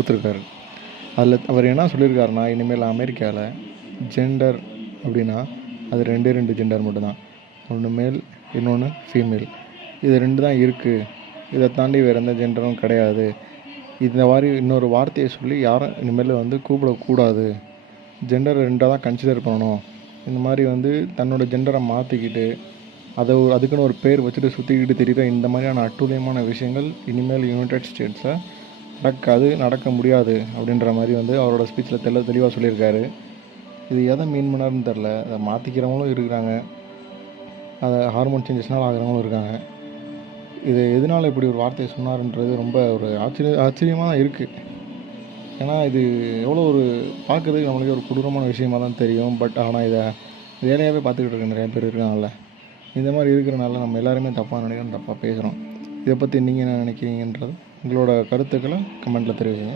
கொடுத்துருக்காரு. அதில் அவர் என்ன சொல்லியிருக்காருன்னா, இனிமேல் அமெரிக்காவில் ஜெண்டர் அப்படின்னா அது 2 ஜெண்டர் மட்டும்தான். ஒன்று மேல், இன்னொன்று ஃபீமேல். இது 2 தான் இருக்குது. இதை தாண்டி வேறு எந்த ஜெண்டரும் கிடையாது. இந்த மாதிரி இன்னொரு வார்த்தையை சொல்லி யாரும் இனிமேல் கூப்பிடக்கூடாது. ஜெண்டரை 2ஆக தான் கன்சிடர் பண்ணணும். இந்த மாதிரி தன்னோட ஜெண்டரை மாற்றிக்கிட்டு அதுக்குன்னு ஒரு பேர் வச்சுட்டு சுற்றிக்கிட்டு தெரியுற இந்த மாதிரியான அட்டூழியமான விஷயங்கள் இனிமேல் யுனைடெட் ஸ்டேட்ஸில் நடக்க முடியாது அப்படின்ற மாதிரி அவரோட ஸ்பீச்சில் தெளிவாக சொல்லியிருக்காரு. இது எதை மீன் பண்ணாருன்னு தெரில. அதை மாற்றிக்கிறவங்களும் இருக்கிறாங்க, அதை ஹார்மோன் சேஞ்சஸ்னால் ஆகிறவங்களும் இருக்காங்க. இது எதனால் இப்படி ஒரு வார்த்தையை சொன்னார்ன்றது ரொம்ப ஒரு ஆச்சரியமாக தான் இருக்குது. ஏன்னா இது எவ்வளோ ஒரு பார்க்குறதுக்கு நம்மளுக்கே ஒரு கொடூரமான விஷயமாக தான் தெரியும். பட் ஆனால் இதை வேலையாகவே பார்த்துக்கிட்டு இருக்க நிறைய பேர் இருக்காங்கல்ல. இந்த மாதிரி இருக்கிறனால நம்ம எல்லாருமே தப்பாக நினைக்கிறோம், தப்பாக பேசுகிறோம். இதை பற்றி நீங்கள் என்ன நினைக்கிறீங்கன்றது உங்களோட கருத்துக்களை கமெண்ட்டில் தெரிவிங்க.